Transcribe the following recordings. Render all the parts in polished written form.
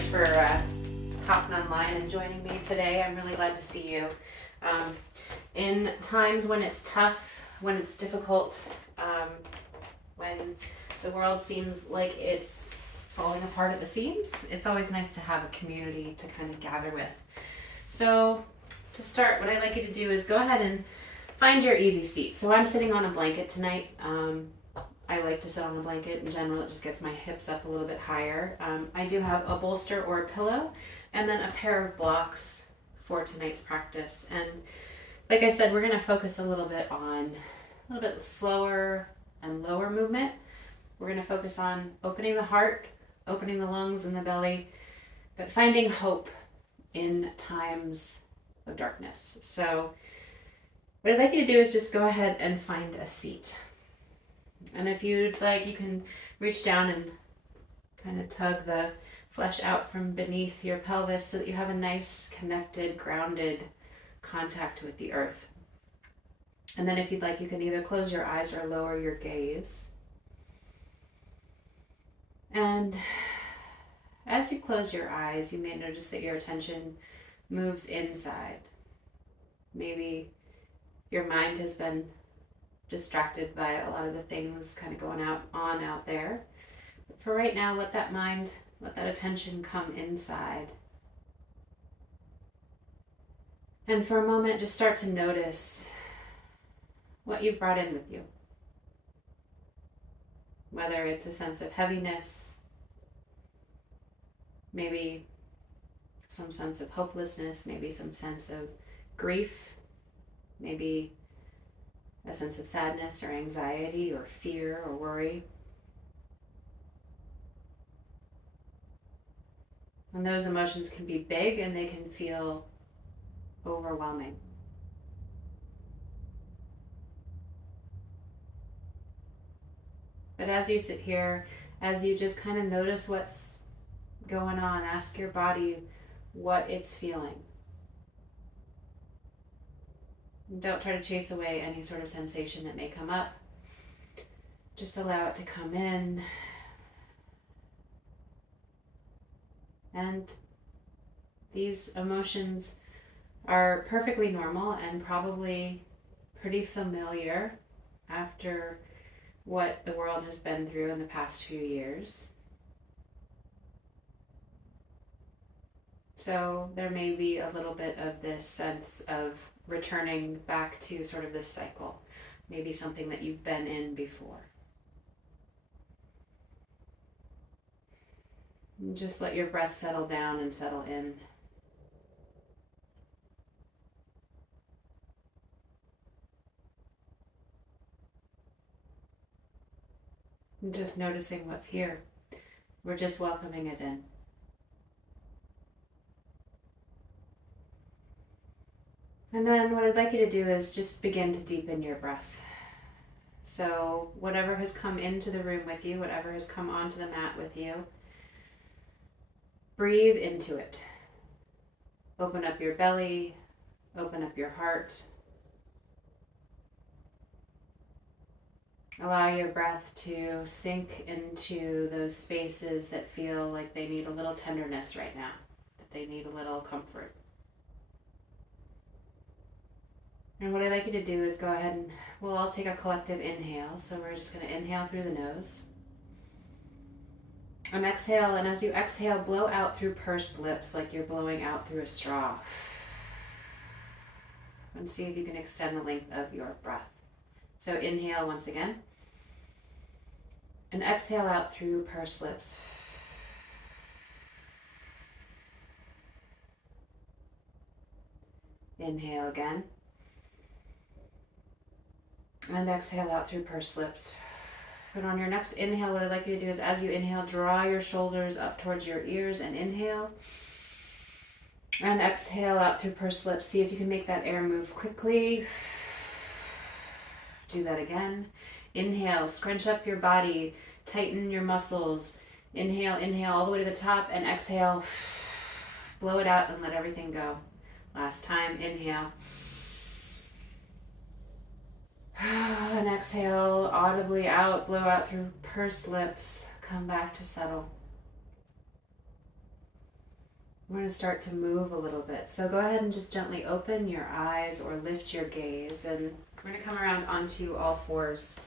guys for hopping online and joining me today. I'm really glad to see you. In times when it's tough, when it's difficult, when the world seems like it's falling apart at the seams, it's always nice to have a community to kind of gather with. So to start, what I'd like you to do is go ahead and find your easy seat. So I'm sitting on a blanket tonight. I like to sit on a blanket in general. It just gets my hips up a little bit higher. I do have a bolster or a pillow and then a pair of blocks for tonight's practice. And like I said, we're going to focus a little bit on a little bit slower and lower movement. We're going to focus on opening the heart, opening the lungs and the belly, but finding hope in times of darkness. So what I'd like you to do is just go ahead and find a seat. And if you'd like, you can reach down and kind of tug the flesh out from beneath your pelvis so that you have a nice, connected, grounded contact with the earth. And then if you'd like, you can either close your eyes or lower your gaze. And as you close your eyes, you may notice that your attention moves inside. Maybe your mind has been distracted by a lot of the things kind of going on out there. But for right now, let that mind, let that attention come inside. And for a moment, just start to notice what you've brought in with you. Whether it's a sense of heaviness, maybe some sense of hopelessness, maybe some sense of grief, maybe a sense of sadness or anxiety or fear or worry. And those emotions can be big and they can feel overwhelming. But as you sit here, as you just kind of notice what's going on, ask your body what it's feeling. Don't try to chase away any sort of sensation that may come up. Just allow it to come in. And these emotions are perfectly normal and probably pretty familiar after what the world has been through in the past few years. So there may be a little bit of this sense of returning back to sort of this cycle, maybe something that you've been in before. And just let your breath settle down and settle in. And just noticing what's here. We're just welcoming it in. And then what I'd like you to do is just begin to deepen your breath. So whatever has come into the room with you, whatever has come onto the mat with you, breathe into it. Open up your belly, open up your heart. Allow your breath to sink into those spaces that feel like they need a little tenderness right now, that they need a little comfort. And what I'd like you to do is go ahead and we'll all take a collective inhale. So we're just going to inhale through the nose. And exhale, and as you exhale, blow out through pursed lips like you're blowing out through a straw. And see if you can extend the length of your breath. So inhale once again. And exhale out through pursed lips. Inhale again. And exhale out through pursed lips. And on your next inhale, what I'd like you to do is as you inhale, draw your shoulders up towards your ears and inhale. And exhale out through pursed lips. See if you can make that air move quickly. Do that again. Inhale, scrunch up your body, tighten your muscles. Inhale, inhale all the way to the top, and exhale, blow it out and let everything go. Last time, inhale. And exhale, audibly out, blow out through pursed lips. Come back to settle. we're going to start to move a little bit. So go ahead and just gently open your eyes or lift your gaze, and we're going to come around onto all fours.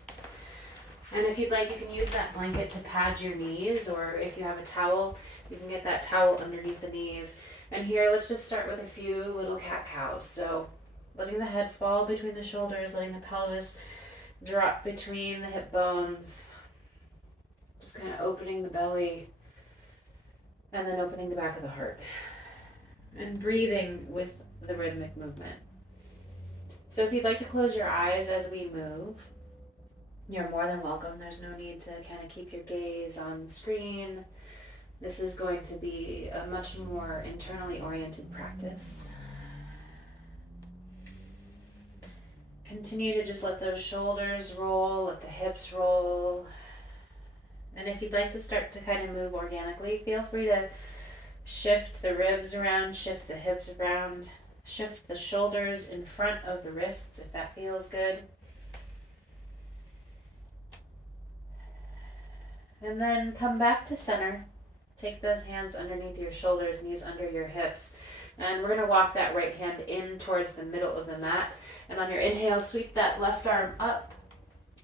And if you'd like, you can use that blanket to pad your knees, or if you have a towel, you can get that towel underneath the knees. And here, let's just start with a few little cat-cows. So letting the head fall between the shoulders, letting the pelvis drop between the hip bones, just kind of opening the belly, and then opening the back of the heart. And breathing with the rhythmic movement. So if you'd like to close your eyes as we move, you're more than welcome. There's no need to kind of keep your gaze on the screen. This is going to be a much more internally oriented practice. Continue to just let those shoulders roll, let the hips roll. And if you'd like to start to kind of move organically, feel free to shift the ribs around, shift the hips around, shift the shoulders in front of the wrists if that feels good. And then come back to center. Take those hands underneath your shoulders, knees under your hips. And we're going to walk that right hand in towards the middle of the mat. And on your inhale, sweep that left arm up.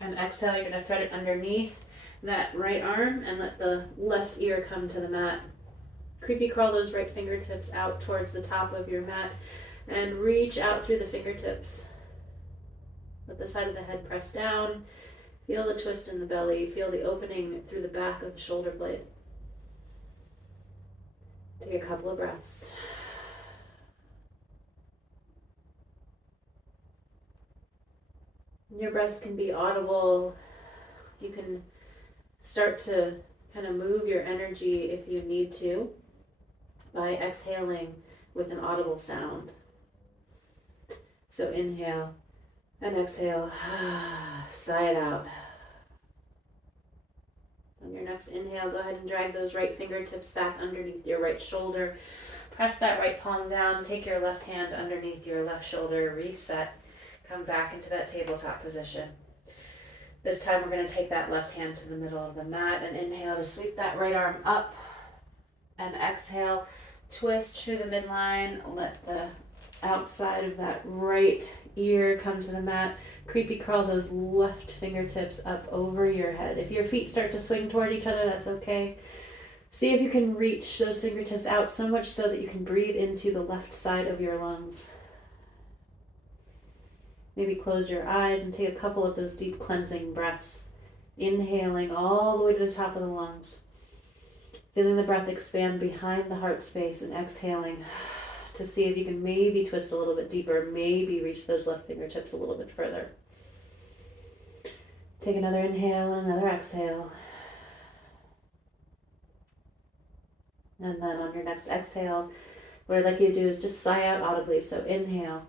And exhale, you're going to thread it underneath that right arm and let the left ear come to the mat. Creepy crawl those right fingertips out towards the top of your mat and reach out through the fingertips. Let the side of the head press down. Feel the twist in the belly. Feel the opening through the back of the shoulder blade. Take a couple of breaths. Your breaths can be audible. You can start to kind of move your energy if you need to by exhaling with an audible sound. So inhale and exhale, sigh it out. On your next inhale, go ahead and drag those right fingertips back underneath your right shoulder. Press that right palm down, take your left hand underneath your left shoulder, reset, come back into that tabletop position. This time we're going to take that left hand to the middle of the mat and inhale to sweep that right arm up, and exhale, twist through the midline, let the outside of that right ear come to the mat. Creepy crawl those left fingertips up over your head. If your feet start to swing toward each other, that's okay. See if you can reach those fingertips out so much so that you can breathe into the left side of your lungs. Maybe close your eyes and take a couple of those deep cleansing breaths. Inhaling all the way to the top of the lungs. Feeling the breath expand behind the heart space and exhaling to see if you can maybe twist a little bit deeper, maybe reach those left fingertips a little bit further. Take another inhale and another exhale. And then on your next exhale, what I'd like you to do is just sigh out audibly. So inhale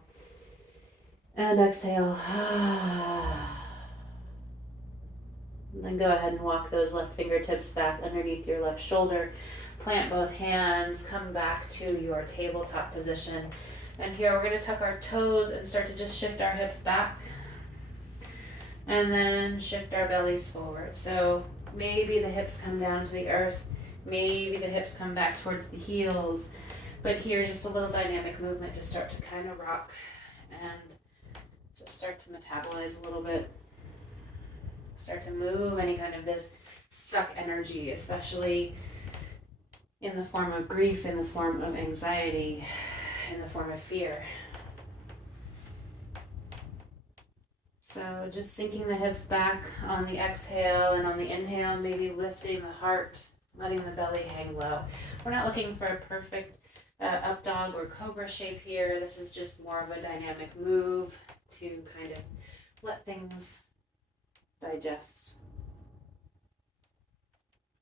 and exhale. And then go ahead and walk those left fingertips back underneath your left shoulder. Plant both hands, come back to your tabletop position. And here we're going to tuck our toes and start to just shift our hips back. And then shift our bellies forward. So maybe the hips come down to the earth. Maybe the hips come back towards the heels. But here, just a little dynamic movement to start to kind of rock and just start to metabolize a little bit. Start to move any kind of this stuck energy, especially in the form of grief, in the form of anxiety, in the form of fear. So just sinking the hips back on the exhale, and on the inhale, maybe lifting the heart, letting the belly hang low. We're not looking for a perfect up dog or cobra shape here. This is just more of a dynamic move to kind of let things digest.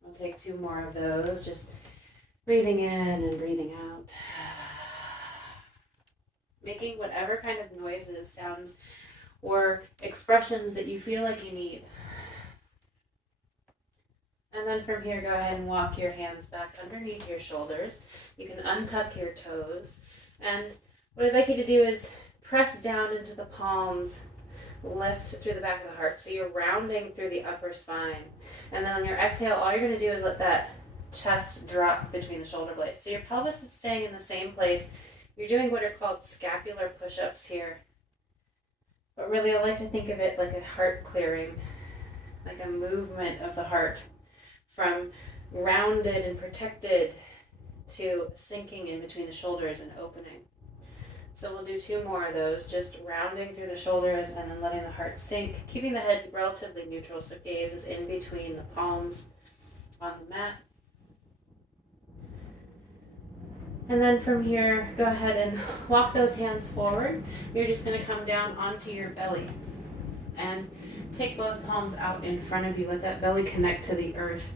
I'll take 2 more of those, just breathing in and breathing out. Making whatever kind of noises, sounds, or expressions that you feel like you need. And then from here, go ahead and walk your hands back underneath your shoulders. You can untuck your toes. And what I'd like you to do is press down into the palms, lift through the back of the heart. So you're rounding through the upper spine. And then on your exhale, all you're going to do is let that chest drop between the shoulder blades. So your pelvis is staying in the same place. You're doing what are called scapular push-ups here. But really, I like to think of it like a heart clearing, like a movement of the heart from rounded and protected to sinking in between the shoulders and opening. So we'll do 2 more of those, just rounding through the shoulders and then letting the heart sink, keeping the head relatively neutral, so gaze is in between the palms on the mat. And then from here, go ahead and walk those hands forward. You're just going to come down onto your belly and take both palms out in front of you. Let that belly connect to the earth.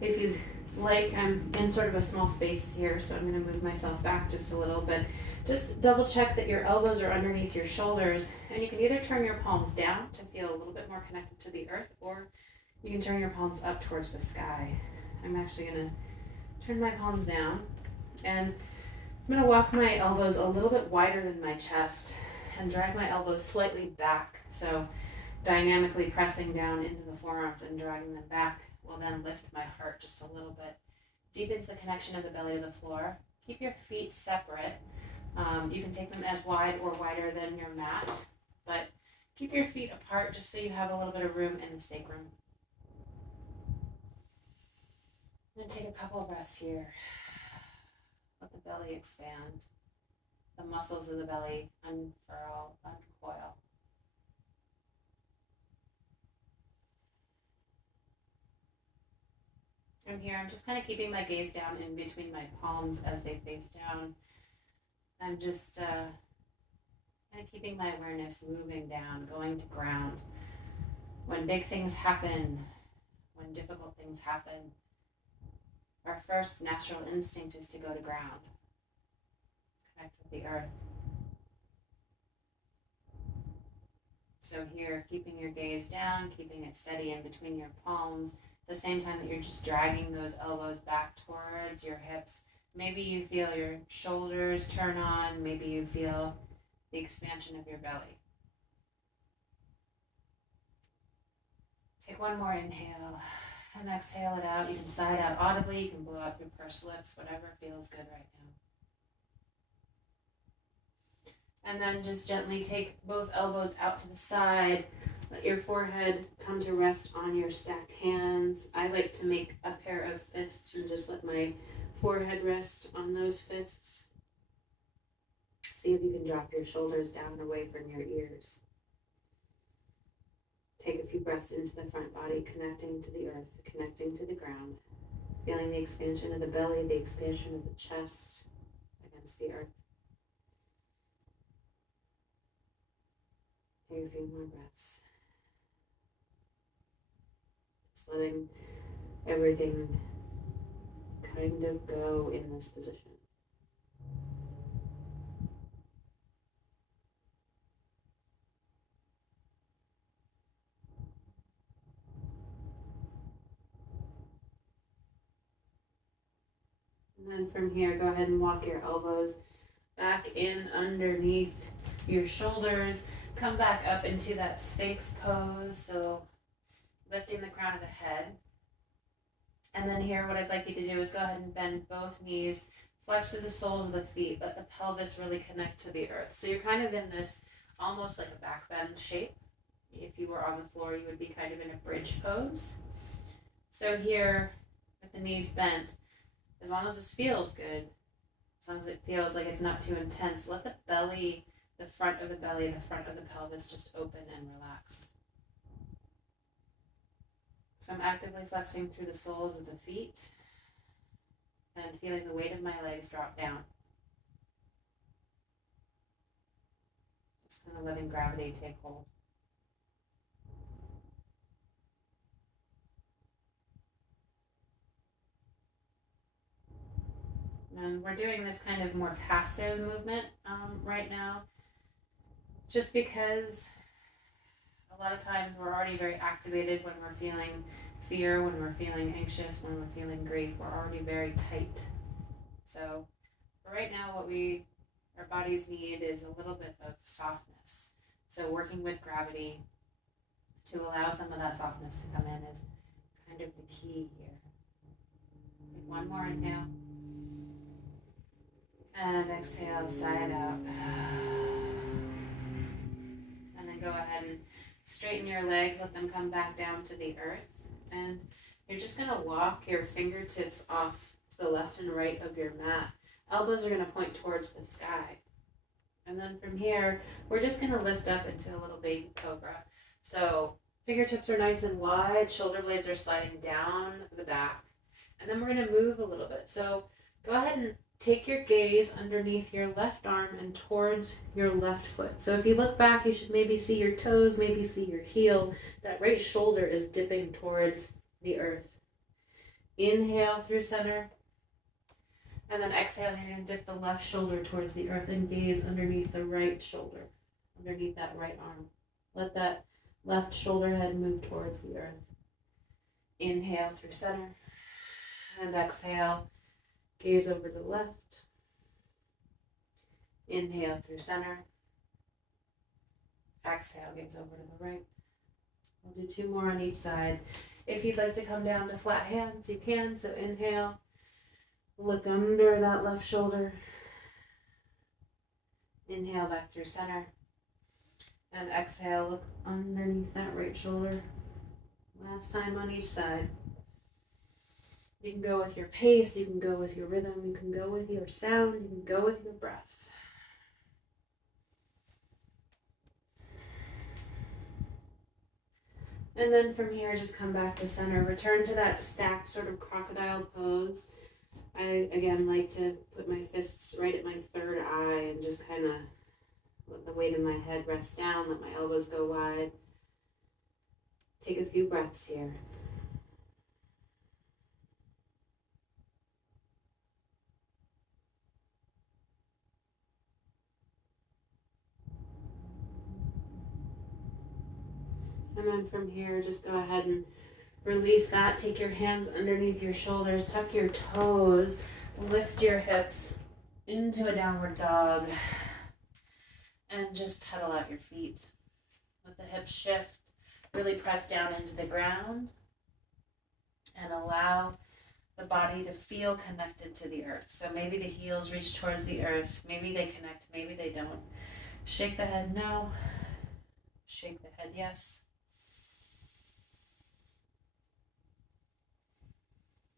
If you'd like, I'm in sort of a small space here, so I'm going to move myself back just a little bit. Just double check that your elbows are underneath your shoulders, and you can either turn your palms down to feel a little bit more connected to the earth, or you can turn your palms up towards the sky. I'm actually going to turn my palms down, and I'm going to walk my elbows a little bit wider than my chest and drag my elbows slightly back. So dynamically pressing down into the forearms and dragging them back will then lift my heart just a little bit. Deepens the connection of the belly to the floor. Keep your feet separate. You can take them as wide or wider than your mat, but keep your feet apart just so you have a little bit of room in the sacrum. And take a couple of breaths here. Let the belly expand. The muscles of the belly unfurl, uncoil. From here, I'm just kind of keeping my gaze down in between my palms as they face down. I'm just kind of keeping my awareness moving down, going to ground. When big things happen, when difficult things happen, our first natural instinct is to go to ground, connect with the earth. So here, keeping your gaze down, keeping it steady in between your palms, at the same time that you're just dragging those elbows back towards your hips. Maybe you feel your shoulders turn on, maybe you feel the expansion of your belly. Take one more inhale and exhale it out. You can sigh it out audibly, you can blow out through pursed lips, whatever feels good right now. And then just gently take both elbows out to the side. Let your forehead come to rest on your stacked hands. I like to make a pair of fists and just let my forehead rest on those fists. See if you can drop your shoulders down and away from your ears. Take a few breaths into the front body, connecting to the earth, connecting to the ground, feeling the expansion of the belly, the expansion of the chest against the earth. Take a few more breaths. Just letting everything kind of go in this position. And then from here, go ahead and walk your elbows back in underneath your shoulders. Come back up into that Sphinx pose, so lifting the crown of the head. And then here, what I'd like you to do is go ahead and bend both knees, flex to the soles of the feet, let the pelvis really connect to the earth. So you're kind of in this almost like a back bend shape. If you were on the floor, you would be kind of in a bridge pose. So here, with the knees bent, as long as this feels good, as long as it feels like it's not too intense, let the belly, the front of the belly, the front of the pelvis just open and relax. So I'm actively flexing through the soles of the feet and feeling the weight of my legs drop down. Just kind of letting gravity take hold. And we're doing this kind of more passive movement right now, just because a lot of times we're already very activated when we're feeling fear, when we're feeling anxious, when we're feeling grief. We're already very tight. So right now what our bodies need is a little bit of softness. So working with gravity to allow some of that softness to come in is kind of the key here. Take one more inhale. And exhale, sigh it out. And then go ahead and straighten your legs, let them come back down to the earth. And you're just gonna walk your fingertips off to the left and right of your mat. Elbows are gonna point towards the sky. And then from here, we're just gonna lift up into a little baby cobra. So fingertips are nice and wide, shoulder blades are sliding down the back. And then we're gonna move a little bit. So go ahead and take your gaze underneath your left arm and towards your left foot. So if you look back, you should maybe see your toes, maybe see your heel. That right shoulder is dipping towards the earth. Inhale through center. And then exhale, you're going to dip the left shoulder towards the earth and gaze underneath the right shoulder, underneath that right arm. Let that left shoulder head move towards the earth. Inhale through center. And exhale, gaze over to the left. Inhale through center. Exhale, gaze over to the right. We'll do 2 more on each side. If you'd like to come down to flat hands, you can. So inhale, look under that left shoulder. Inhale back through center. And exhale, look underneath that right shoulder. Last time on each side. You can go with your pace, you can go with your rhythm, you can go with your sound, you can go with your breath. And then from here, just come back to center. Return to that stacked sort of crocodile pose. I, again, like to put my fists right at my third eye and just kind of let the weight of my head rest down, let my elbows go wide. Take a few breaths here. And then from here, just go ahead and release that. Take your hands underneath your shoulders, tuck your toes, lift your hips into a downward dog, and just pedal out your feet. Let the hips shift, really press down into the ground, and allow the body to feel connected to the earth. So maybe the heels reach towards the earth, maybe they connect, maybe they don't. Shake the head no, shake the head yes.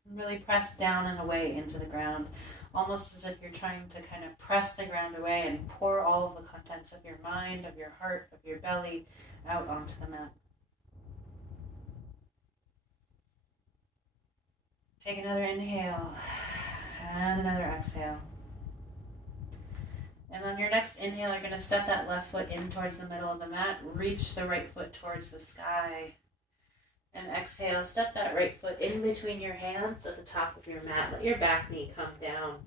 Really press down and away into the ground, almost as if you're trying to kind of press the ground away and pour all of the contents of your mind, of your heart, of your belly out onto the mat. Take another inhale and another exhale. And on your next inhale, you're going to step that left foot in towards the middle of the mat, reach the right foot towards the sky. And exhale, step that right foot in between your hands at the top of your mat. Let your back knee come down.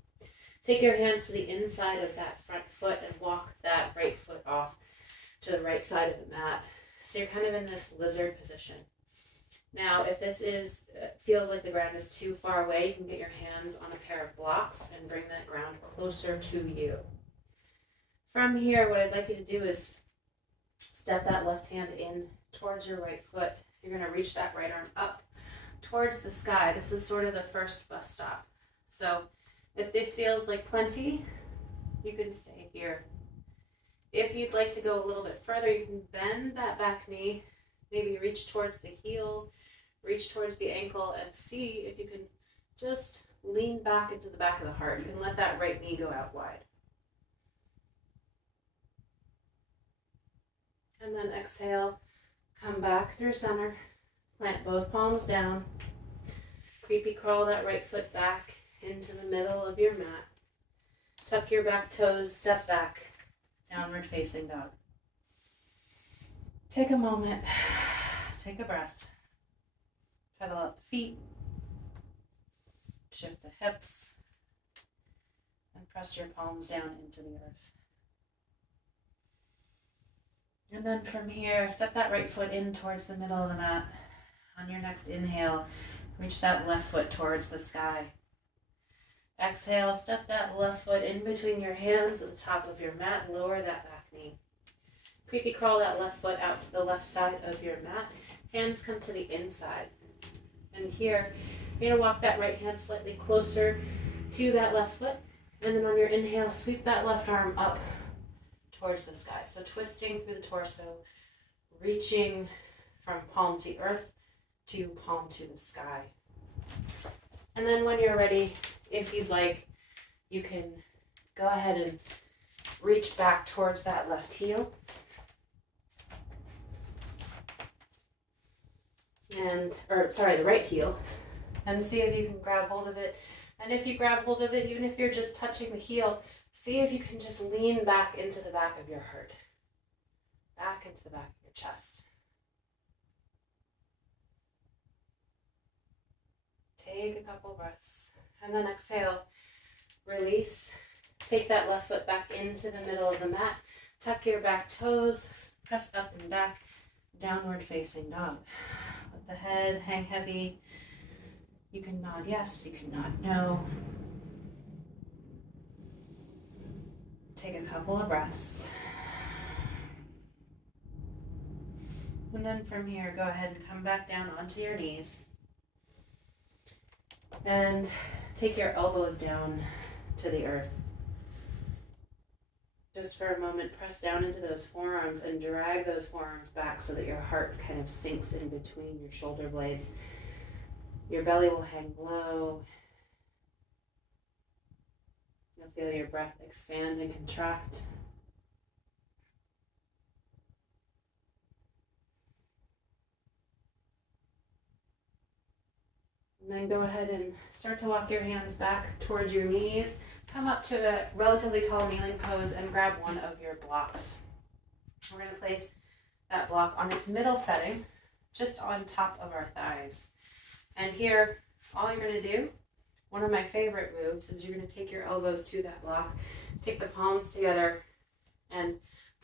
Take your hands to the inside of that front foot and walk that right foot off to the right side of the mat. So you're kind of in this lizard position. Now, if this feels like the ground is too far away, you can get your hands on a pair of blocks and bring that ground closer to you. From here, what I'd like you to do is step that left hand in towards your right foot. You're going to reach that right arm up towards the sky. This is sort of the first bus stop. So if this feels like plenty, you can stay here. If you'd like to go a little bit further, you can bend that back knee, maybe reach towards the heel, reach towards the ankle, and see if you can just lean back into the back of the heart. You can let that right knee go out wide. And then exhale. Come back through center, plant both palms down, creepy crawl that right foot back into the middle of your mat. Tuck your back toes, step back, downward facing dog. Take a moment, take a breath, pedal out the feet, shift the hips, and press your palms down into the earth. And then from here, step that right foot in towards the middle of the mat. On your next inhale, reach that left foot towards the sky. Exhale, step that left foot in between your hands at the top of your mat. Lower that back knee. Creepy crawl that left foot out to the left side of your mat. Hands come to the inside. And here, You're gonna walk that right hand slightly closer to that left foot, and then on your inhale, sweep that left arm up towards the sky. So twisting through the torso, reaching from palm to earth to palm to the sky. And then when you're ready, if you'd like, you can go ahead and reach back towards that left heel. The right heel. And see if you can grab hold of it. And if you grab hold of it, even if you're just touching the heel, see if you can just lean back into the back of your heart. Back into the back of your chest. Take a couple breaths. And then exhale. Release. Take that left foot back into the middle of the mat. Tuck your back toes. Press up and back. Downward facing dog. Let the head hang heavy. You can nod yes, you can nod no. Take a couple of breaths. And then from here, go ahead and come back down onto your knees. And take your elbows down to the earth. Just for a moment, press down into those forearms and drag those forearms back so that your heart kind of sinks in between your shoulder blades. Your belly will hang low. You'll feel your breath expand and contract. And then go ahead and start to walk your hands back towards your knees. Come up to a relatively tall kneeling pose and grab one of your blocks. We're going to place that block on its middle setting, just on top of our thighs. And here, all you're going to do, one of my favorite moves, is you're going to take your elbows to that block, take the palms together, and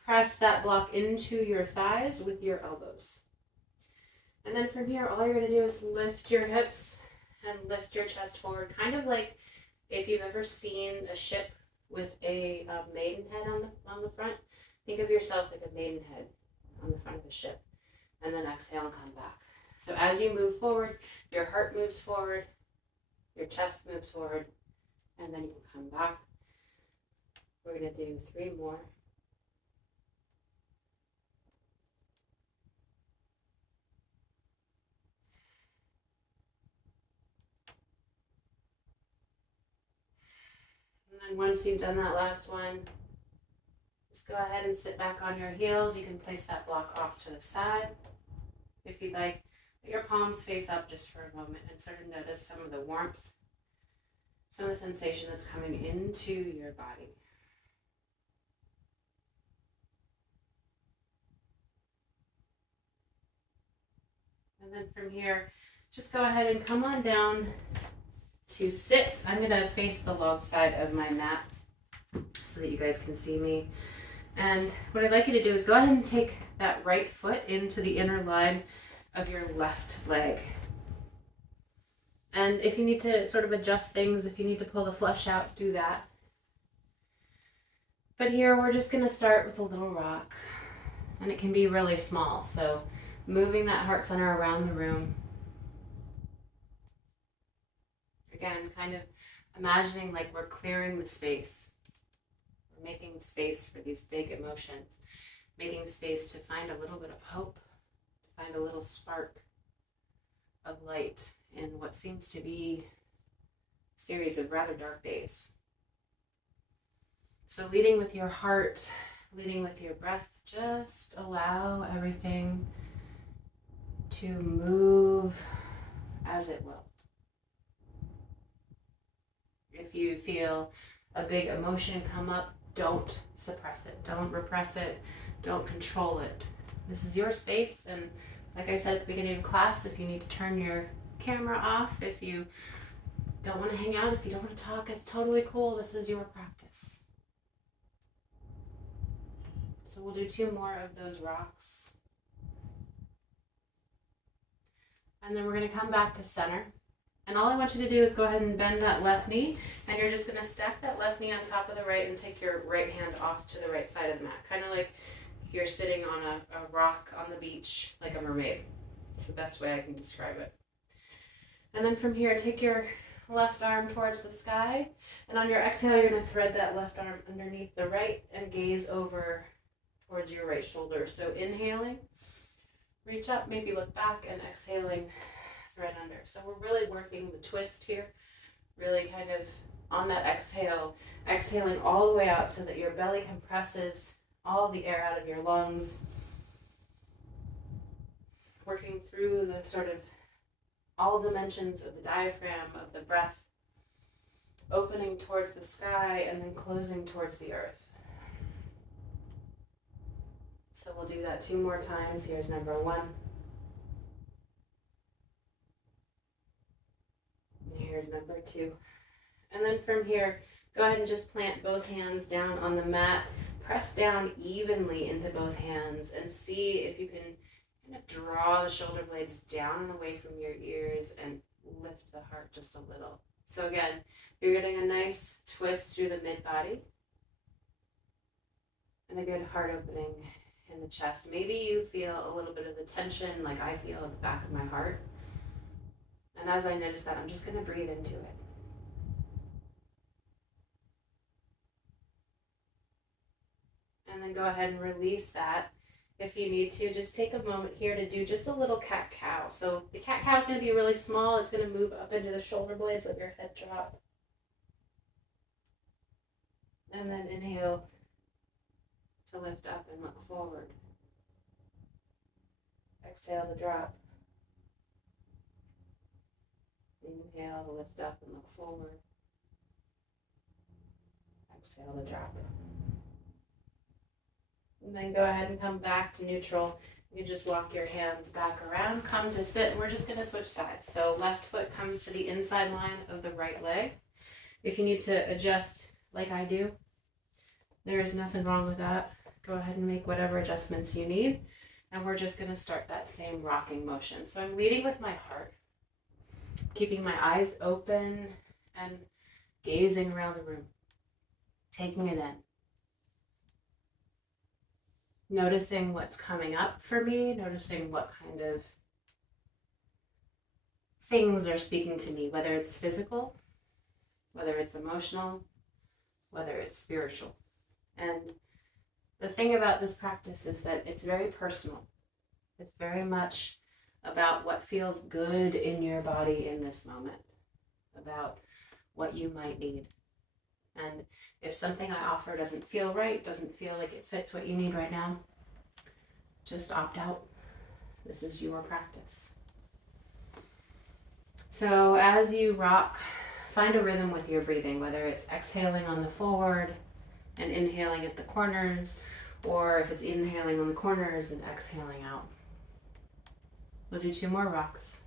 press that block into your thighs with your elbows. And then from here, all you're going to do is lift your hips and lift your chest forward, kind of like if you've ever seen a ship with a maidenhead on the front. Think of yourself like a maidenhead on the front of a ship, and then exhale and come back. So as you move forward, your heart moves forward, your chest moves forward, and then you can come back. We're going to do 3 more. And then once you've done that last one, just go ahead and sit back on your heels. You can place that block off to the side. If you'd like, let your palms face up just for a moment and sort of notice some of the warmth, some of the sensation that's coming into your body. And then from here, just go ahead and come on down to sit. I'm going to face the log side of my mat so that you guys can see me. And what I'd like you to do is go ahead and take that right foot into the inner line of your left leg. And if you need to sort of adjust things, if you need to pull the flesh out, do that. But here we're just going to start with a little rock, and it can be really small. So moving that heart center around the room. Again, kind of imagining like we're clearing the space. We're making space for these big emotions, making space to find a little bit of hope, to find a little spark of light in what seems to be a series of rather dark days. So leading with your heart, leading with your breath, just allow everything to move as it will. If you feel a big emotion come up, don't suppress it, don't repress it, don't control it. This is your space, and like I said at the beginning of class, if you need to turn your camera off, if you don't want to hang out, if you don't want to talk, it's totally cool. This is your practice. So we'll do 2 more of those rocks. And then we're going to come back to center. And all I want you to do is go ahead and bend that left knee, and you're just going to stack that left knee on top of the right and take your right hand off to the right side of the mat, kind of like you're sitting on a rock on the beach like a mermaid. It's the best way I can describe it. And then from here, take your left arm towards the sky. And on your exhale, you're going to thread that left arm underneath the right and gaze over towards your right shoulder. So inhaling, reach up, maybe look back, and exhaling, thread under. So we're really working the twist here, really kind of on that exhale, exhaling all the way out so that your belly compresses all the air out of your lungs, working through the sort of all dimensions of the diaphragm, of the breath, opening towards the sky and then closing towards the earth. So we'll do that 2 more times. Here's number 1. Here's number 2. And then from here, go ahead and just plant both hands down on the mat. Press down evenly into both hands and see if you can kind of draw the shoulder blades down and away from your ears and lift the heart just a little. So again, you're getting a nice twist through the mid-body and a good heart opening in the chest. Maybe you feel a little bit of the tension like I feel at the back of my heart. And as I notice that, I'm just going to breathe into it. And then go ahead and release that. If you need to, just take a moment here to do just a little cat-cow. So the cat-cow is going to be really small. It's going to move up into the shoulder blades, let your head drop. And then inhale to lift up and look forward. Exhale to drop. Inhale to lift up and look forward. Exhale to drop. And then go ahead and come back to neutral. You just walk your hands back around, come to sit, and we're just going to switch sides. So left foot comes to the inside line of the right leg. If you need to adjust like I do, there is nothing wrong with that. Go ahead and make whatever adjustments you need. And we're just going to start that same rocking motion. So I'm leading with my heart, keeping my eyes open and gazing around the room, taking it in. Noticing what's coming up for me, noticing what kind of things are speaking to me, whether it's physical, whether it's emotional, whether it's spiritual. And the thing about this practice is that it's very personal. It's very much about what feels good in your body in this moment, about what you might need. And if something I offer doesn't feel right, doesn't feel like it fits what you need right now, just opt out. This is your practice. So as you rock, find a rhythm with your breathing, whether it's exhaling on the forward and inhaling at the corners, or if it's inhaling on the corners and exhaling out. We'll do 2 more rocks.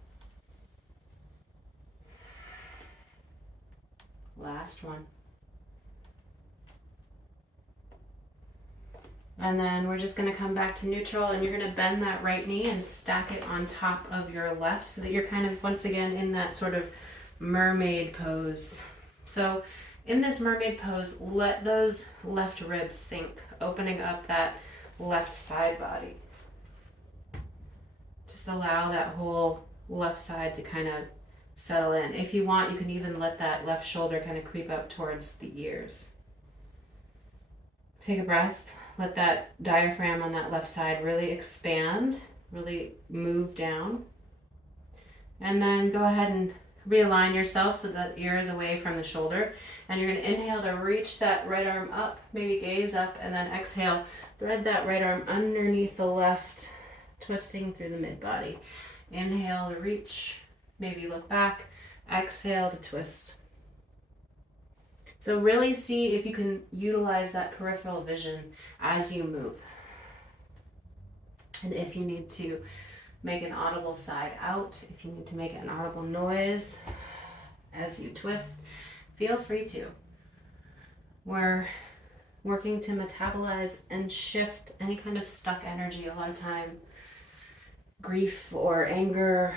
Last one. And then we're just going to come back to neutral, and you're going to bend that right knee and stack it on top of your left so that you're kind of once again in that sort of mermaid pose. So in this mermaid pose, let those left ribs sink, opening up that left side body. Just allow that whole left side to kind of settle in. If you want, you can even let that left shoulder kind of creep up towards the ears. Take a breath. Let that diaphragm on that left side really expand, really move down. And then go ahead and realign yourself so that ear is away from the shoulder. And you're going to inhale to reach that right arm up, maybe gaze up, and then exhale. Thread that right arm underneath the left, twisting through the mid-body. Inhale to reach, maybe look back. Exhale to twist. So really see if you can utilize that peripheral vision as you move. And if you need to make an audible side out, if you need to make an audible noise as you twist, feel free to. We're working to metabolize and shift any kind of stuck energy. A lot of time, grief or anger,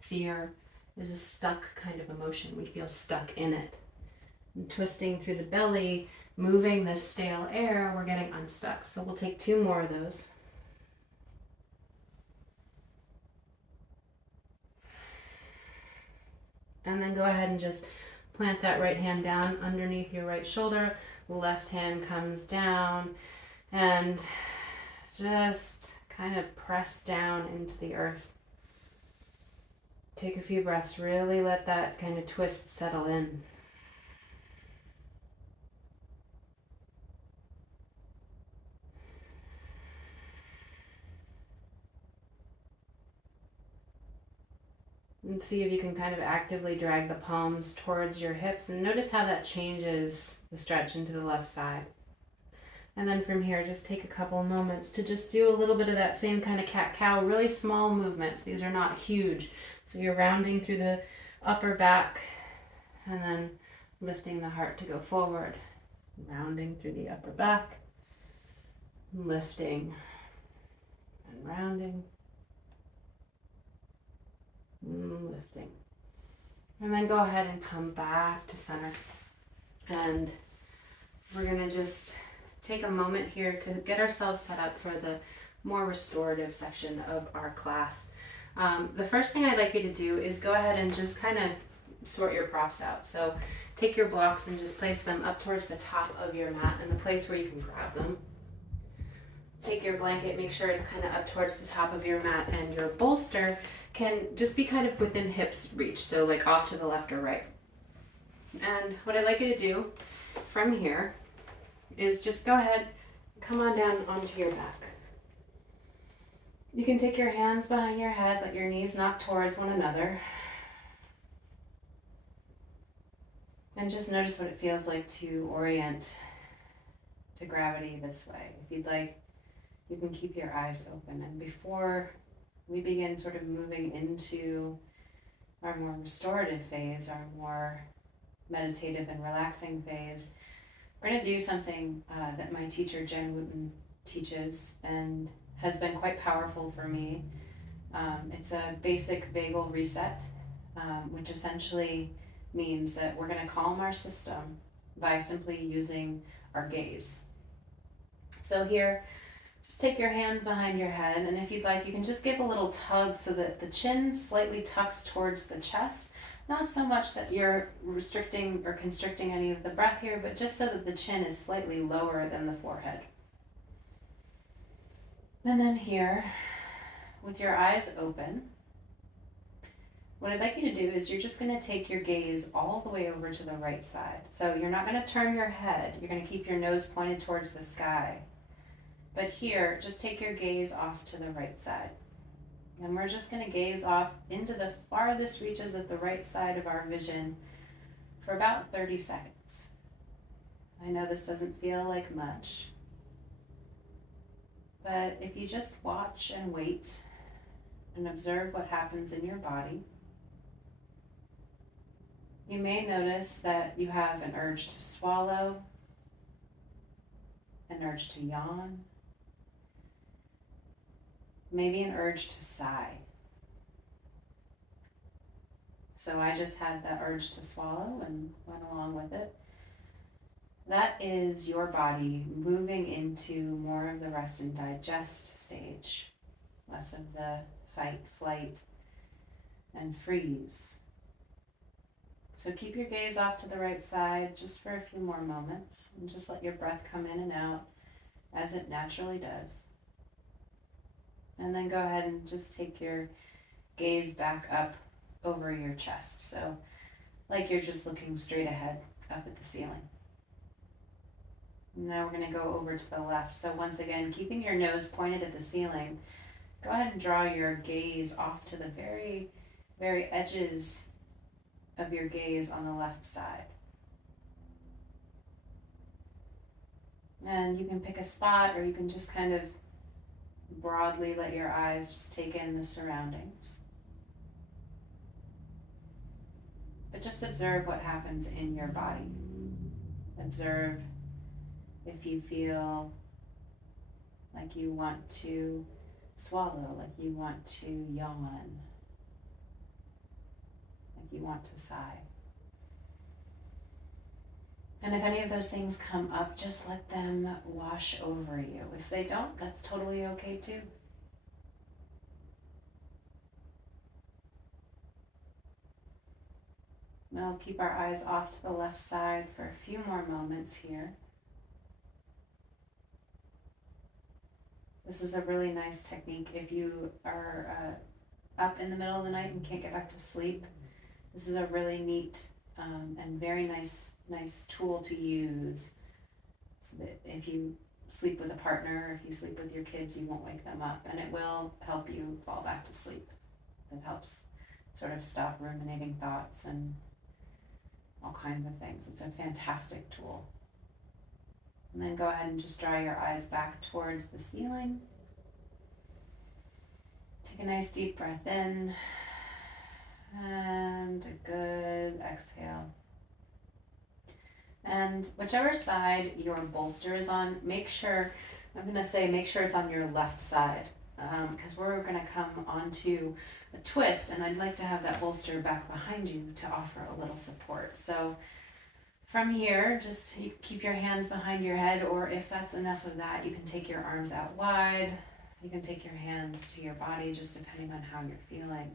fear is a stuck kind of emotion. We feel stuck in it. And twisting through the belly, moving the stale air, we're getting unstuck. So we'll take 2 more of those. And then go ahead and just plant that right hand down underneath your right shoulder. Left hand comes down and just kind of press down into the earth. Take a few breaths, really let that kind of twist settle in. And see if you can kind of actively drag the palms towards your hips and notice how that changes the stretch into the left side. And then from here, just take a couple of moments to just do a little bit of that same kind of cat-cow, really small movements. These are not huge. So you're rounding through the upper back and then lifting the heart to go forward. Rounding through the upper back, lifting and rounding, lifting. And then go ahead and come back to center. And we're going to just take a moment here to get ourselves set up for the more restorative section of our class. The first thing I'd like you to do is go ahead and just kind of sort your props out. So take your blocks and just place them up towards the top of your mat and the place where you can grab them. Take your blanket, make sure it's kind of up towards the top of your mat, and your bolster can just be kind of within hips reach, so like off to the left or right. And what I'd like you to do from here is just go ahead, come on down onto your back. You can take your hands behind your head, let your knees knock towards one another. And just notice what it feels like to orient to gravity this way. If you'd like, you can keep your eyes open. And before we begin sort of moving into our more restorative phase, our more meditative and relaxing phase, we're going to do something that my teacher Jen Wooten teaches and has been quite powerful for me. It's a basic vagal reset, which essentially means that we're going to calm our system by simply using our gaze. So here, just take your hands behind your head, and if you'd like, you can just give a little tug so that the chin slightly tucks towards the chest. Not so much that you're restricting or constricting any of the breath here, but just so that the chin is slightly lower than the forehead. And then here, with your eyes open, what I'd like you to do is you're just going to take your gaze all the way over to the right side. So you're not going to turn your head. You're going to keep your nose pointed towards the sky. But here, just take your gaze off to the right side. And we're just going to gaze off into the farthest reaches of the right side of our vision for about 30 seconds. I know this doesn't feel like much, but if you just watch and wait and observe what happens in your body, you may notice that you have an urge to swallow, an urge to yawn, maybe an urge to sigh. So I just had that urge to swallow and went along with it. That is your body moving into more of the rest and digest stage, less of the fight, flight, and freeze. So keep your gaze off to the right side just for a few more moments and just let your breath come in and out as it naturally does. And then go ahead and just take your gaze back up over your chest. So like you're just looking straight ahead up at the ceiling. Now we're going to go over to the left. So once again, keeping your nose pointed at the ceiling, go ahead and draw your gaze off to the very, very edges of your gaze on the left side. And you can pick a spot, or you can just kind of broadly let your eyes just take in the surroundings. But just observe what happens in your body. Observe if you feel like you want to swallow, like you want to yawn, like you want to sigh. And if any of those things come up, just let them wash over you. If they don't, that's totally okay too. We'll keep our eyes off to the left side for a few more moments here. This is a really nice technique if you are up in the middle of the night and can't get back to sleep. This is a really neat and very nice tool to use, so that if you sleep with a partner, if you sleep with your kids, you won't wake them up, and it will help you fall back to sleep. It helps sort of stop ruminating thoughts and all kinds of things. It's a fantastic tool. And then go ahead and just draw your eyes back towards the ceiling. Take a nice deep breath in and a good exhale. And whichever side your bolster is on, make sure it's on your left side, because we're going to come onto a twist, and I'd like to have that bolster back behind you to offer a little support. So from here, just keep your hands behind your head, or if that's enough of that, you can take your arms out wide. You can take your hands to your body, just depending on how you're feeling.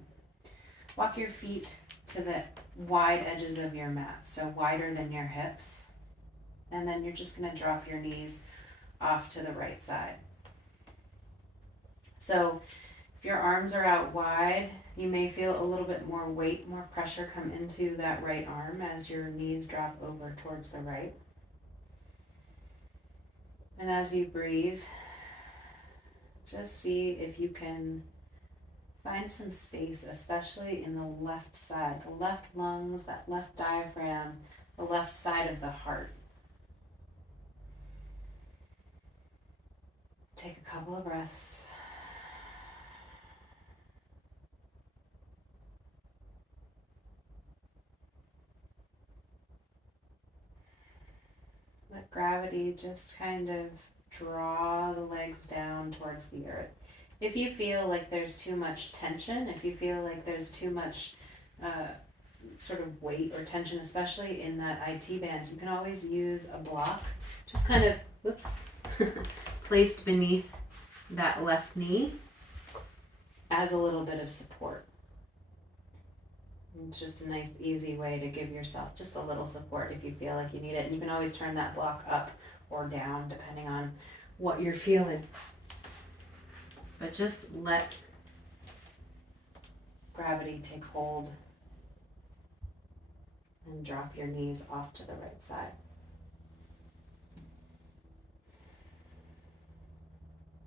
Walk your feet to the wide edges of your mat, so wider than your hips. And then you're just going to drop your knees off to the right side. So if your arms are out wide, you may feel a little bit more weight, more pressure come into that right arm as your knees drop over towards the right. And as you breathe, just see if you can find some space, especially in the left side, the left lungs, that left diaphragm, the left side of the heart. Take a couple of breaths. Let gravity just kind of draw the legs down towards the earth. If you feel like there's too much tension, if you feel like there's too much sort of weight or tension, especially in that IT band, you can always use a block, just kind of, placed beneath that left knee as a little bit of support. It's just a nice, easy way to give yourself just a little support if you feel like you need it. And you can always turn that block up or down depending on what you're feeling. But just let gravity take hold and drop your knees off to the right side.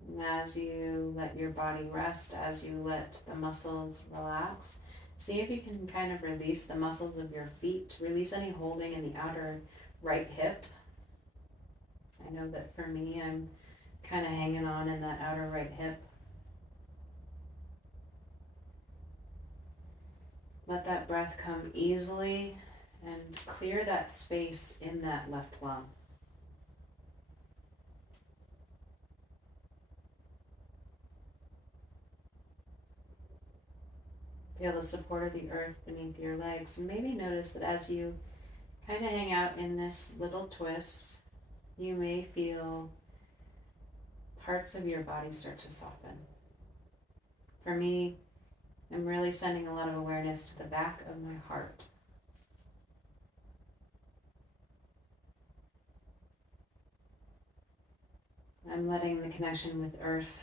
And as you let your body rest, as you let the muscles relax, see if you can kind of release the muscles of your feet, release any holding in the outer right hip. I know that for me, I'm kind of hanging on in that outer right hip. Let that breath come easily and clear that space in that left lung. Feel the support of the earth beneath your legs. And maybe notice that as you kind of hang out in this little twist, you may feel parts of your body start to soften. For me, I'm really sending a lot of awareness to the back of my heart. I'm letting the connection with earth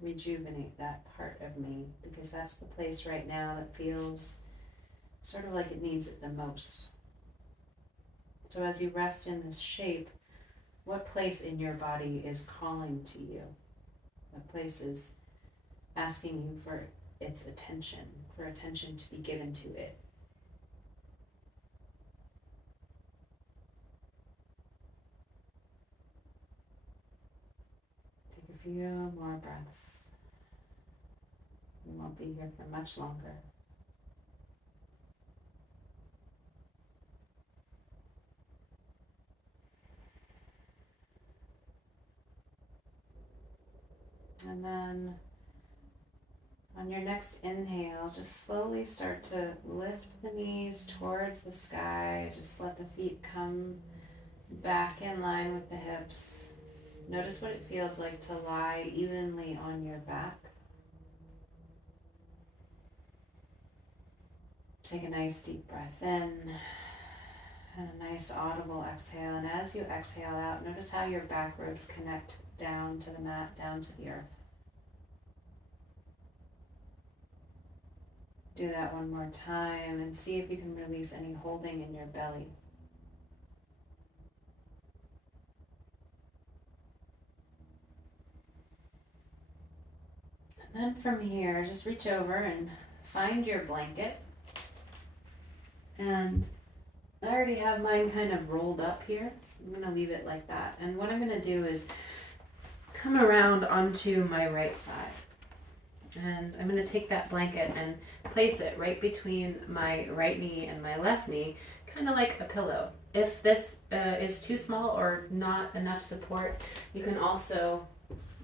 rejuvenate that part of me, because that's the place right now that feels sort of like it needs it the most. So as you rest in this shape, what place in your body is calling to you? What place is asking you for its attention, for attention to be given to it? Take a few more breaths. We won't be here for much longer. And then on your next inhale, just slowly start to lift the knees towards the sky. Just let the feet come back in line with the hips. Notice what it feels like to lie evenly on your back. Take a nice deep breath in and a nice audible exhale. And as you exhale out, notice how your back ribs connect down to the mat, down to the earth. Do that one more time and see if you can release any holding in your belly. And then from here, just reach over and find your blanket. And I already have mine kind of rolled up here. I'm going to leave it like that. And what I'm going to do is come around onto my right side. And I'm going to take that blanket and place it right between my right knee and my left knee, kind of like a pillow. If this is too small or not enough support, you can also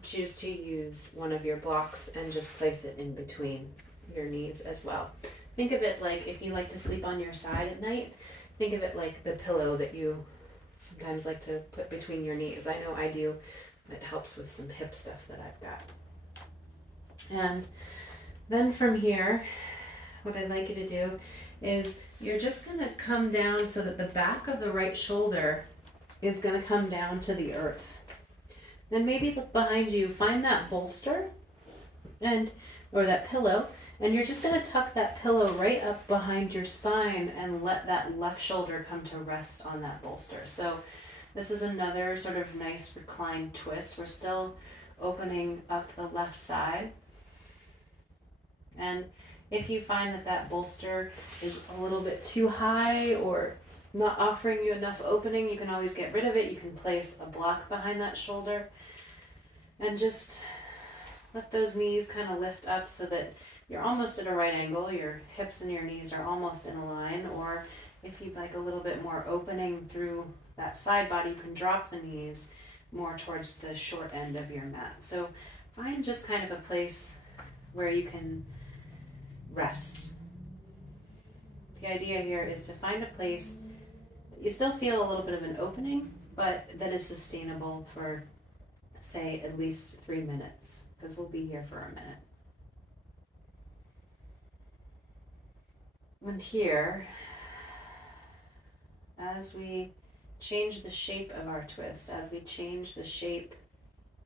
choose to use one of your blocks and just place it in between your knees as well. Think of it like if you like to sleep on your side at night, think of it like the pillow that you sometimes like to put between your knees. I know I do. It helps with some hip stuff that I've got. And then from here, what I'd like you to do is you're just going to come down so that the back of the right shoulder is going to come down to the earth. Then maybe look behind you, find that bolster or that pillow, and you're just going to tuck that pillow right up behind your spine and let that left shoulder come to rest on that bolster. So this is another sort of nice reclined twist. We're still opening up the left side. And if you find that that bolster is a little bit too high or not offering you enough opening, you can always get rid of it. You can place a block behind that shoulder and just let those knees kind of lift up so that you're almost at a right angle. Your hips and your knees are almost in a line. Or if you'd like a little bit more opening through that side body, you can drop the knees more towards the short end of your mat. So find just kind of a place where you can rest. The idea here is to find a place that you still feel a little bit of an opening, but that is sustainable for, say, at least 3 minutes, because we'll be here for a minute. And here, as we change the shape of our twist, as we change the shape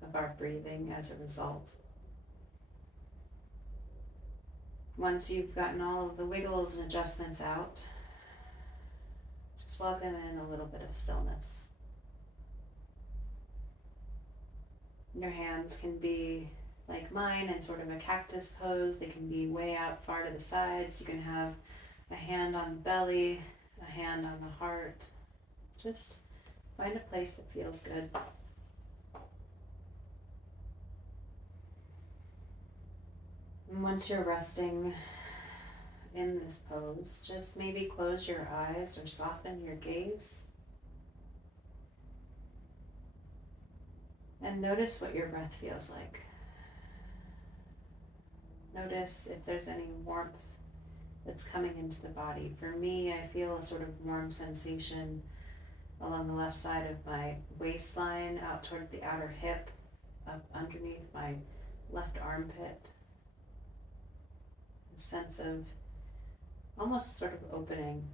of our breathing as a result, once you've gotten all of the wiggles and adjustments out, just welcome in a little bit of stillness. Your hands can be like mine in sort of a cactus pose. They can be way out far to the sides. You can have a hand on the belly, a hand on the heart. Just find a place that feels good. And once you're resting in this pose, just maybe close your eyes or soften your gaze. And notice what your breath feels like. Notice if there's any warmth that's coming into the body. For me, I feel a sort of warm sensation along the left side of my waistline, out towards the outer hip, up underneath my left armpit. A sense of almost sort of opening.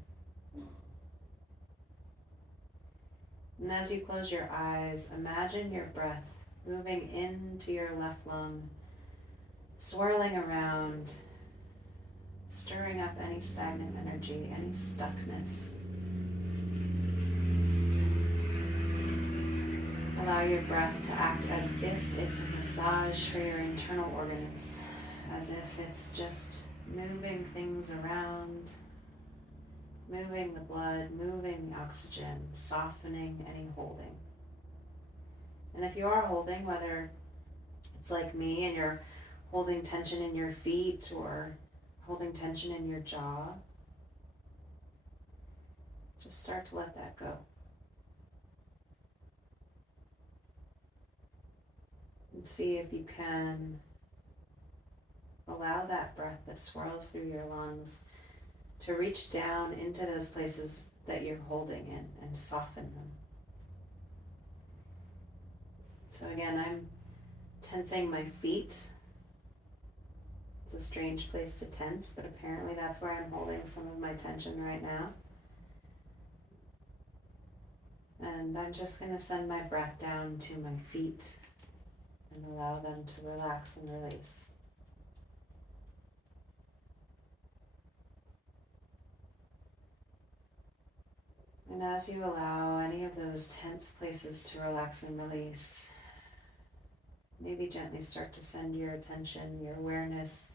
And as you close your eyes, imagine your breath moving into your left lung, swirling around, stirring up any stagnant energy, any stuckness. Allow your breath to act as if it's a massage for your internal organs, as if it's just moving things around, moving the blood, moving the oxygen, softening any holding. And if you are holding, whether it's like me and you're holding tension in your feet or holding tension in your jaw, just start to let that go. And see if you can allow that breath that swirls through your lungs to reach down into those places that you're holding in and soften them. So again, I'm tensing my feet It's a strange place to tense, but apparently that's where I'm holding some of my tension right now. And I'm just going to send my breath down to my feet and allow them to relax and release. And as you allow any of those tense places to relax and release, maybe gently start to send your attention, your awareness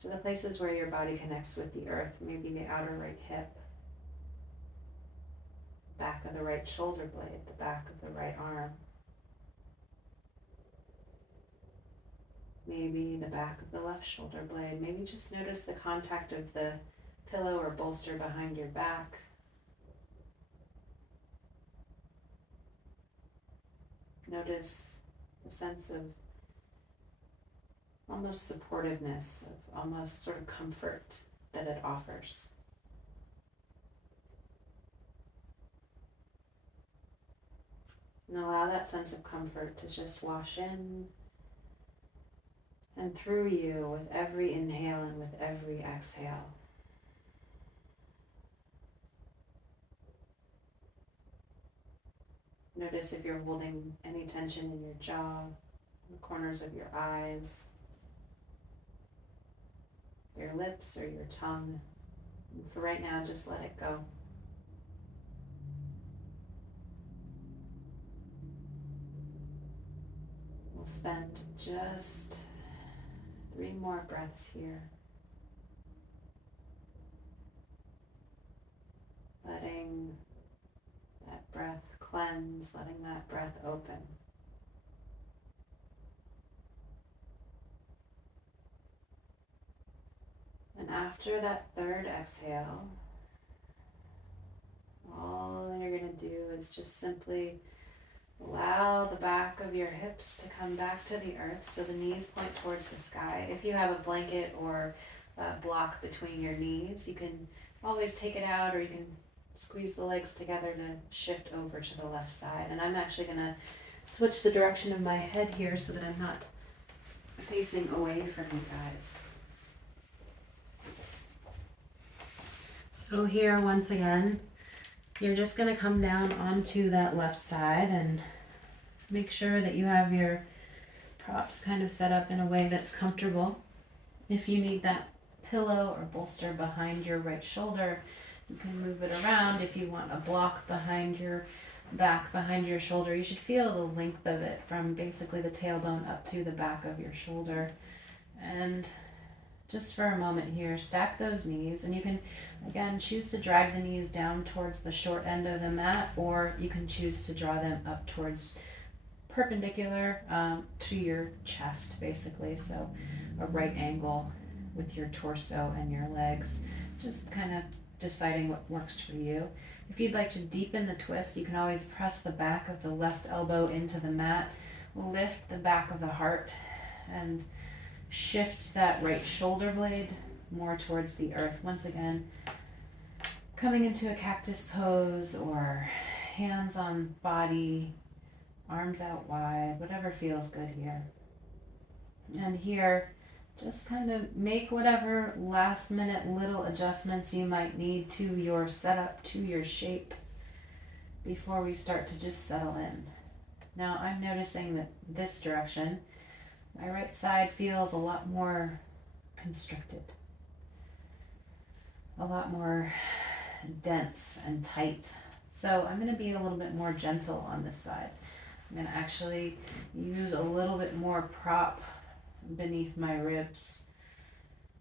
to the places where your body connects with the earth, maybe the outer right hip, back of the right shoulder blade, the back of the right arm, maybe the back of the left shoulder blade. Maybe just notice the contact of the pillow or bolster behind your back. Notice the sense of almost supportiveness, of almost sort of comfort that it offers. And allow that sense of comfort to just wash in and through you with every inhale and with every exhale. Notice if you're holding any tension in your jaw, the corners of your eyes, your lips or your tongue. And for right now, just let it go. We'll spend just 3 more breaths here. Letting that breath cleanse, letting that breath open. And after that third exhale, all you're going to do is just simply allow the back of your hips to come back to the earth so the knees point towards the sky. If you have a blanket or a block between your knees, you can always take it out, or you can squeeze the legs together to shift over to the left side. And I'm actually going to switch the direction of my head here so that I'm not facing away from you guys. So here, once again, you're just going to come down onto that left side and make sure that you have your props kind of set up in a way that's comfortable. If you need that pillow or bolster behind your right shoulder, you can move it around. If you want a block behind your back, behind your shoulder, you should feel the length of it from basically the tailbone up to the back of your shoulder. And just for a moment here, stack those knees, and you can, again, choose to drag the knees down towards the short end of the mat, or you can choose to draw them up towards perpendicular to your chest, basically. So a right angle with your torso and your legs, just kind of deciding what works for you. If you'd like to deepen the twist, you can always press the back of the left elbow into the mat, lift the back of the heart, and shift that right shoulder blade more towards the earth. Once again, coming into a cactus pose or hands on body, arms out wide, whatever feels good here. And here, just kind of make whatever last minute little adjustments you might need to your setup, to your shape, before we start to just settle in. Now I'm noticing that this direction, my right side, feels a lot more constricted, a lot more dense and tight. So I'm going to be a little bit more gentle on this side. I'm going to actually use a little bit more prop beneath my ribs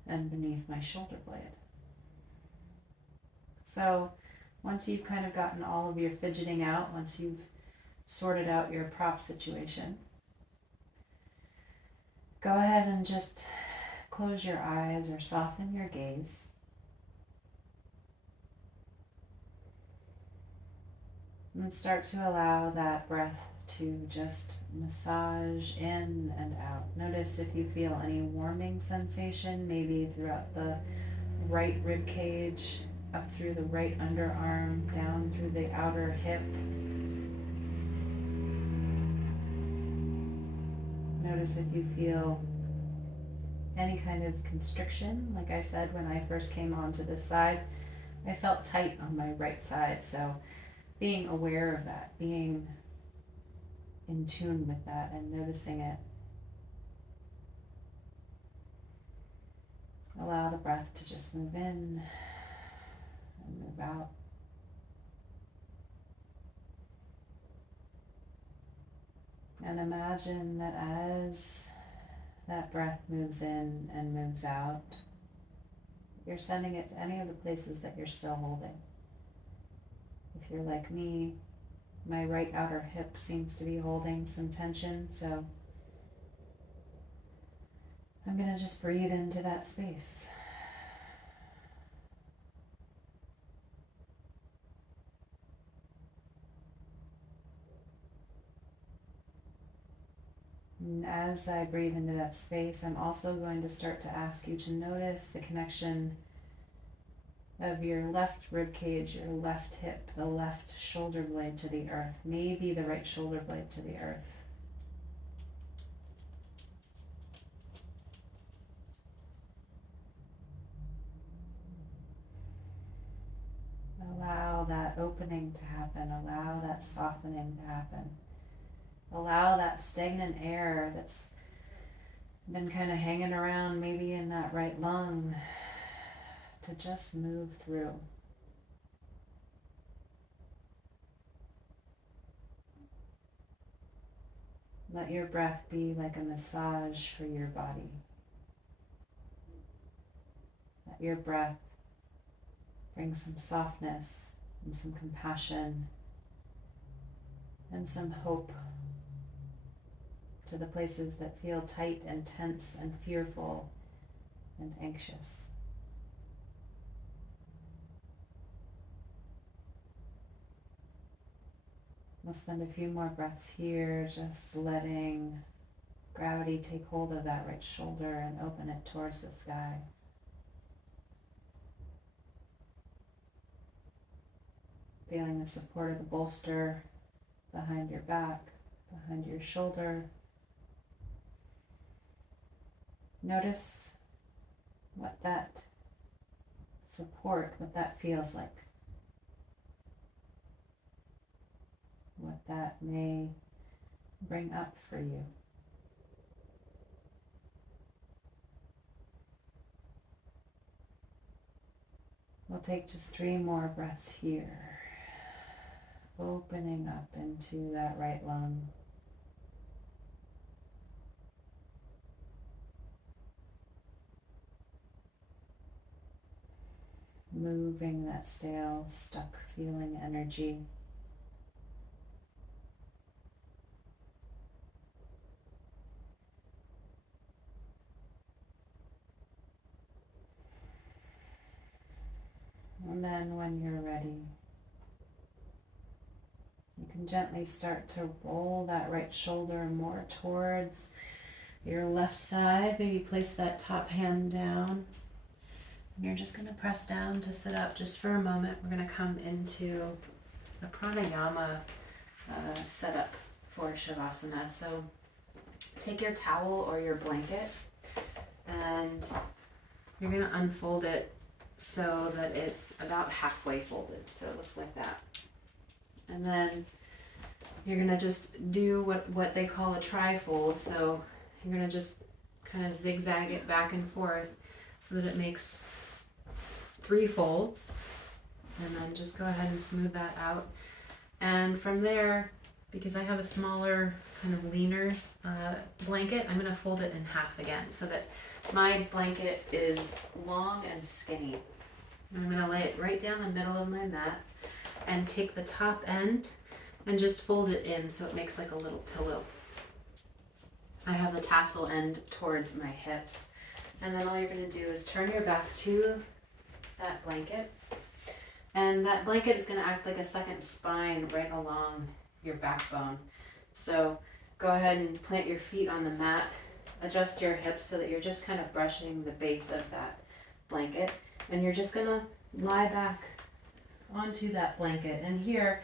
and beneath my shoulder blade. So once you've kind of gotten all of your fidgeting out, once you've sorted out your prop situation, go ahead and just close your eyes or soften your gaze. And start to allow that breath to just massage in and out. Notice if you feel any warming sensation, maybe throughout the right rib cage, up through the right underarm, down through the outer hip. Notice if you feel any kind of constriction. Like I said, when I first came onto this side, I felt tight on my right side. So being aware of that, being in tune with that and noticing it. Allow the breath to just move in and move out. And imagine that as that breath moves in and moves out, you're sending it to any of the places that you're still holding. If you're like me, my right outer hip seems to be holding some tension, so I'm going to just breathe into that space. And as I breathe into that space, I'm also going to start to ask you to notice the connection of your left rib cage, your left hip, the left shoulder blade to the earth, maybe the right shoulder blade to the earth. Allow that opening to happen, allow that softening to happen. Allow that stagnant air that's been kind of hanging around maybe in that right lung to just move through. Let your breath be like a massage for your body. Let your breath bring some softness and some compassion and some hope to the places that feel tight and tense and fearful and anxious. We'll spend a few more breaths here, just letting gravity take hold of that right shoulder and open it towards the sky. Feeling the support of the bolster behind your back, behind your shoulder. Notice what that support, what that feels like. What that may bring up for you. We'll take just 3 more breaths here, opening up into that right lung. Moving that stale, stuck feeling energy. And then when you're ready, you can gently start to roll that right shoulder more towards your left side. Maybe place that top hand down. And you're just going to press down to sit up just for a moment. We're going to come into a pranayama setup for Shavasana. So take your towel or your blanket and you're going to unfold it so that it's about halfway folded. So it looks like that. And then you're going to just do what they call a tri-fold. So you're going to just kind of zigzag it back and forth so that it makes 3 folds. And then just go ahead and smooth that out. And from there, because I have a smaller, kind of leaner blanket, I'm going to fold it in half again so that my blanket is long and skinny. And I'm going to lay it right down the middle of my mat and take the top end and just fold it in so it makes like a little pillow. I have the tassel end towards my hips. And then all you're going to do is turn your back to that blanket. And that blanket is going to act like a second spine right along your backbone. So go ahead and plant your feet on the mat. Adjust your hips so that you're just kind of brushing the base of that blanket. And you're just going to lie back onto that blanket. And here,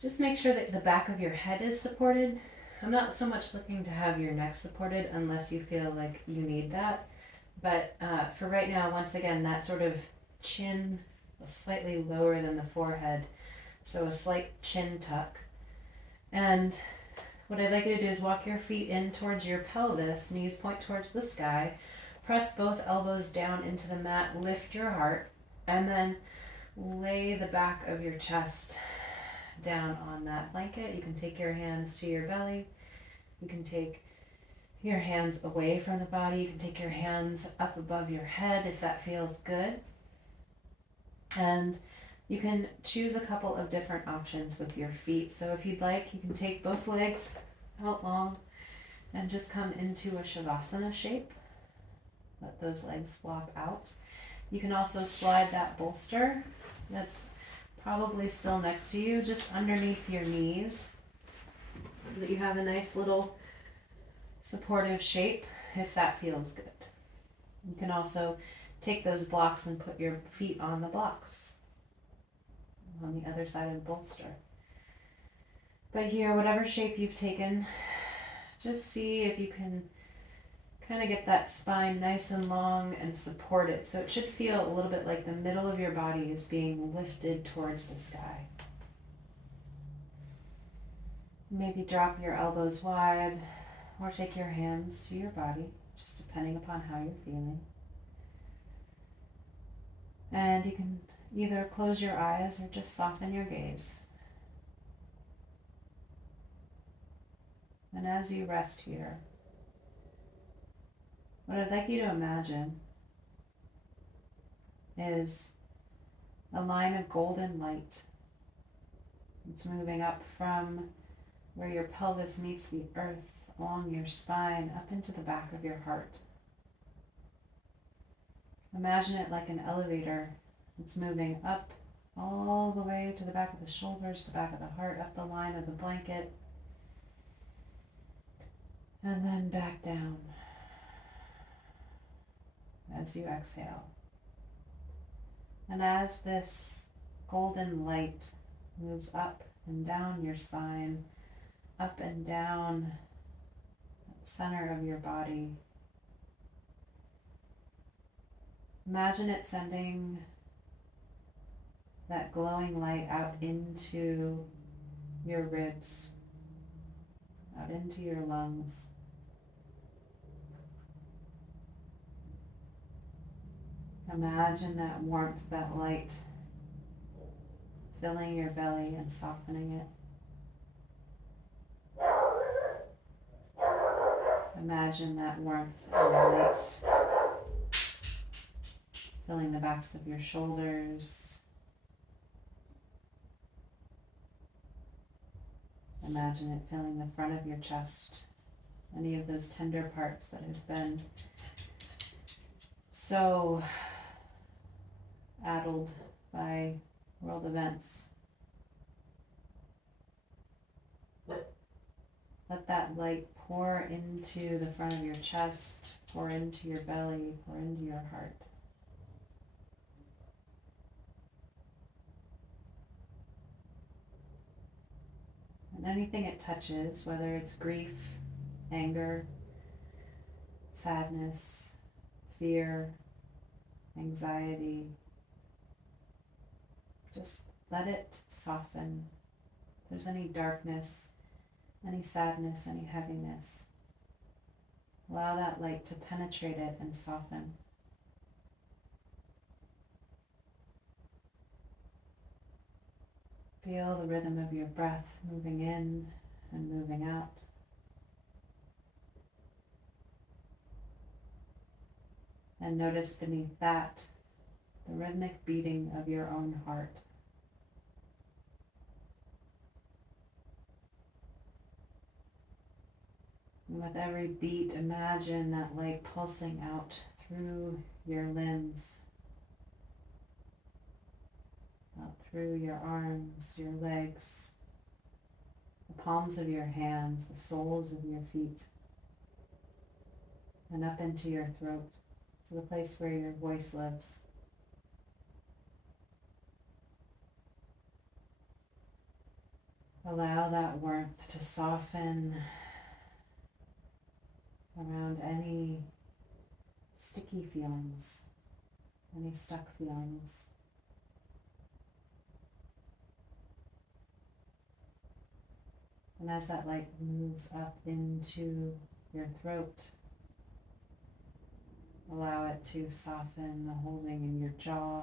just make sure that the back of your head is supported. I'm not so much looking to have your neck supported unless you feel like you need that. But for right now, once again, that sort of chin slightly lower than the forehead, so a slight chin tuck. And what I'd like you to do is walk your feet in towards your pelvis, knees point towards the sky, press both elbows down into the mat, lift your heart, and then lay the back of your chest down on that blanket. You can take your hands to your belly. You can take your hands away from the body. You can take your hands up above your head if that feels good. And you can choose a couple of different options with your feet. So if you'd like, you can take both legs out long and just come into a Shavasana shape. Let those legs flop out. You can also slide that bolster that's probably still next to you just underneath your knees, so that you have a nice little supportive shape if that feels good. You can also take those blocks and put your feet on the blocks on the other side of the bolster. But here, whatever shape you've taken, just see if you can kind of get that spine nice and long and support it. So it should feel a little bit like the middle of your body is being lifted towards the sky. Maybe drop your elbows wide or take your hands to your body, just depending upon how you're feeling. And you can either close your eyes or just soften your gaze. And as you rest here, what I'd like you to imagine is a line of golden light. It's moving up from where your pelvis meets the earth, along your spine, up into the back of your heart. Imagine it like an elevator. It's moving up all the way to the back of the shoulders, the back of the heart, up the line of the blanket, and then back down as you exhale. And as this golden light moves up and down your spine, up and down the center of your body, imagine it sending that glowing light out into your ribs, out into your lungs. Imagine that warmth, that light, filling your belly and softening it. Imagine that warmth and light filling the backs of your shoulders. Imagine it filling the front of your chest, any of those tender parts that have been so addled by world events. Let that light pour into the front of your chest, pour into your belly, pour into your heart. And anything it touches, whether it's grief, anger, sadness, fear, anxiety, just let it soften. If there's any darkness, any sadness, any heaviness, allow that light to penetrate it and soften. Feel the rhythm of your breath moving in and moving out. And notice beneath that the rhythmic beating of your own heart. And with every beat, imagine that light pulsing out through your limbs, out through your arms, your legs, the palms of your hands, the soles of your feet, and up into your throat, to the place where your voice lives. Allow that warmth to soften around any sticky feelings, any stuck feelings. And as that light moves up into your throat, allow it to soften the holding in your jaw.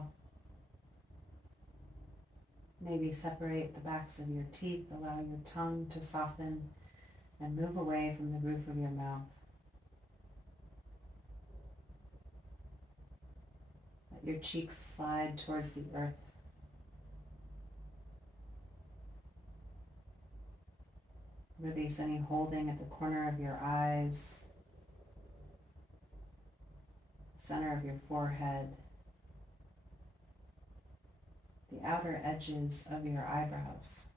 Maybe separate the backs of your teeth, allow your tongue to soften and move away from the roof of your mouth. Let your cheeks slide towards the earth. Release any holding at the corner of your eyes, center of your forehead, the outer edges of your eyebrows.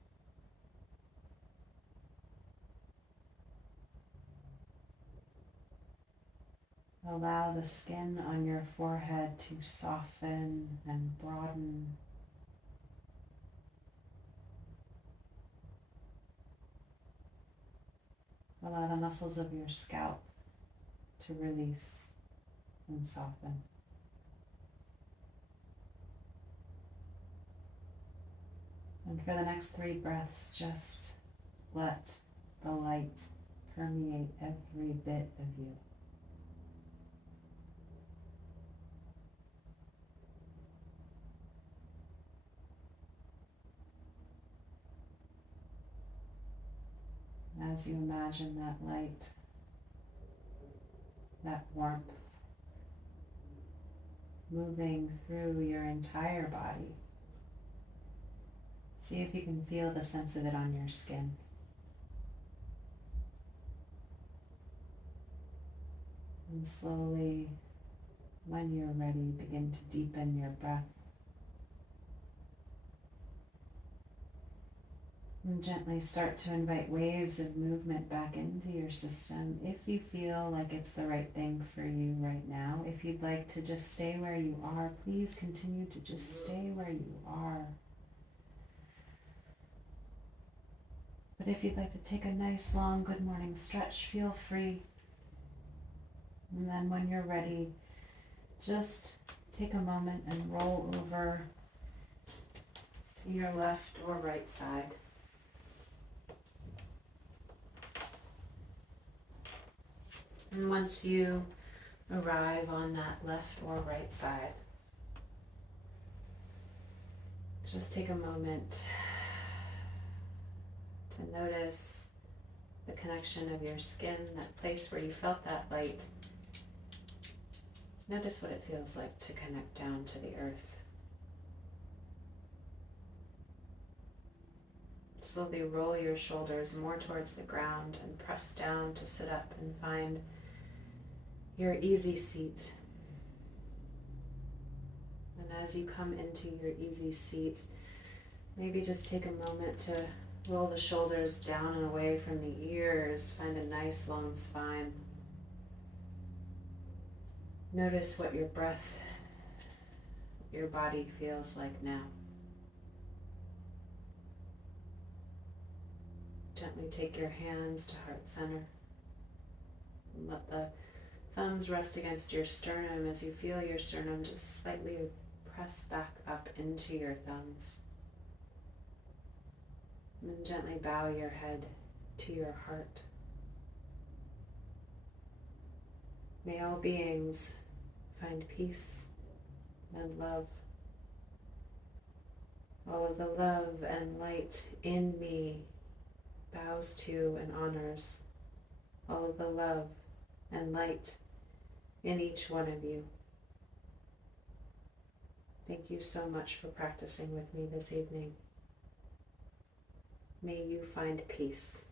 Allow the skin on your forehead to soften and broaden. Allow the muscles of your scalp to release and soften. And for the next 3 breaths, just let the light permeate every bit of you. As you imagine that light, that warmth moving through your entire body, see if you can feel the sense of it on your skin. And slowly, when you're ready, begin to deepen your breath. And gently start to invite waves of movement back into your system if you feel like it's the right thing for you right now. If you'd like to just stay where you are, please continue to just stay where you are. But if you'd like to take a nice long good morning stretch, feel free. And then when you're ready, just take a moment and roll over to your left or right side. And once you arrive on that left or right side, just take a moment to notice the connection of your skin, that place where you felt that light. Notice what it feels like to connect down to the earth. Slowly roll your shoulders more towards the ground and press down to sit up and find your easy seat. And as you come into your easy seat, maybe just take a moment to roll the shoulders down and away from the ears. Find a nice long spine. Notice what your breath, your body feels like now. Gently take your hands to heart center and let the thumbs rest against your sternum as you feel your sternum just slightly press back up into your thumbs. And then gently bow your head to your heart. May all beings find peace and love. All of the love and light in me bows to and honors all of the love and light in each one of you. Thank you so much for practicing with me this evening. May you find peace.